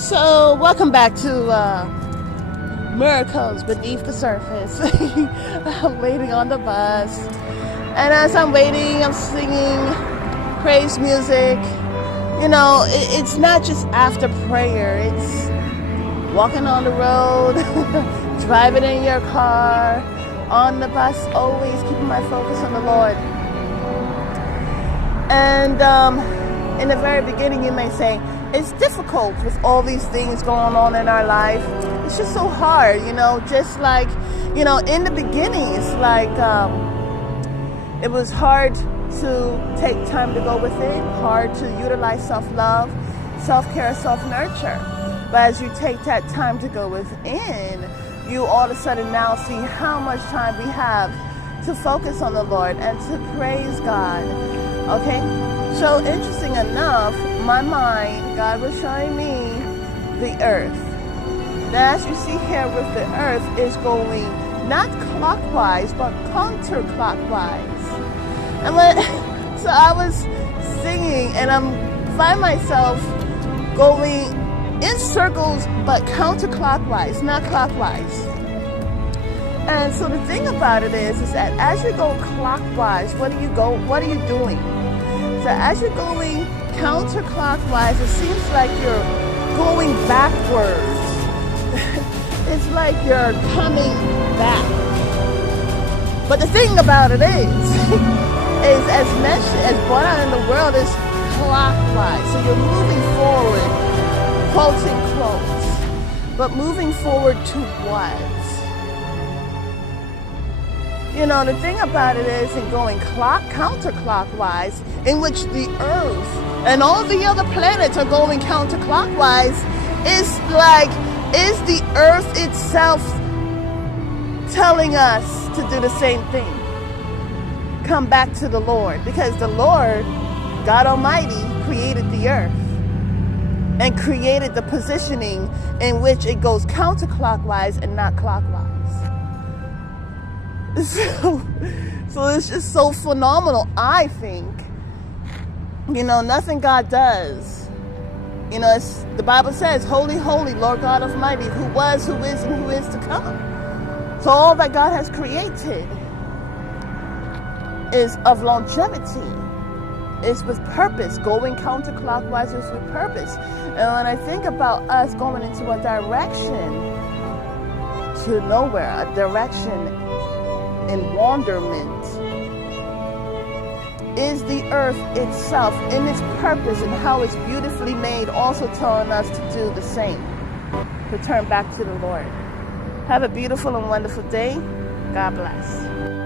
So, welcome back to Miracles Beneath the Surface. I'm waiting on the bus. And as I'm waiting, I'm singing praise music. You know, it's not just after prayer. It's walking on the road, driving in your car, on the bus, always keeping my focus on the Lord. And in the very beginning, you may say, it's difficult with all these things going on in our life. It's just so hard, you know, just like, you know, in the beginning, it's like it was hard to take time to go within, hard to utilize self-love, self-care, self-nurture. But as you take that time to go within, you all of a sudden now see how much time we have to focus on the Lord and to praise God. Okay? So interesting enough, my mind, God was showing me the earth. Now as you see here with the earth is going not clockwise, but counterclockwise. And so I was singing and find myself going in circles, but counterclockwise, not clockwise. And so the thing about it is that as you go clockwise, what are you doing? So as you're going counterclockwise, it seems like you're going backwards. It's like you're coming back. But the thing about it is as mentioned, as brought out in the world, is clockwise. So you're moving forward, quoting quotes. But moving forward to what? You know, the thing about it is in going counterclockwise, in which the earth and all the other planets are going counterclockwise, is the earth itself telling us to do the same thing. Come back to the Lord, because the Lord, God Almighty, created the earth and created the positioning in which it goes counterclockwise and not clockwise. So it's just so phenomenal, I think. You know, nothing God does. You know, the Bible says, holy, holy, Lord God Almighty, who was, who is, and who is to come. So all that God has created is of longevity. It's with purpose. Going counterclockwise is with purpose. And when I think about us going into a direction to nowhere, a direction in wonderment, is the earth itself in its purpose and how it's beautifully made, also telling us to do the same. Return back to the Lord. Have a beautiful and wonderful day. God bless.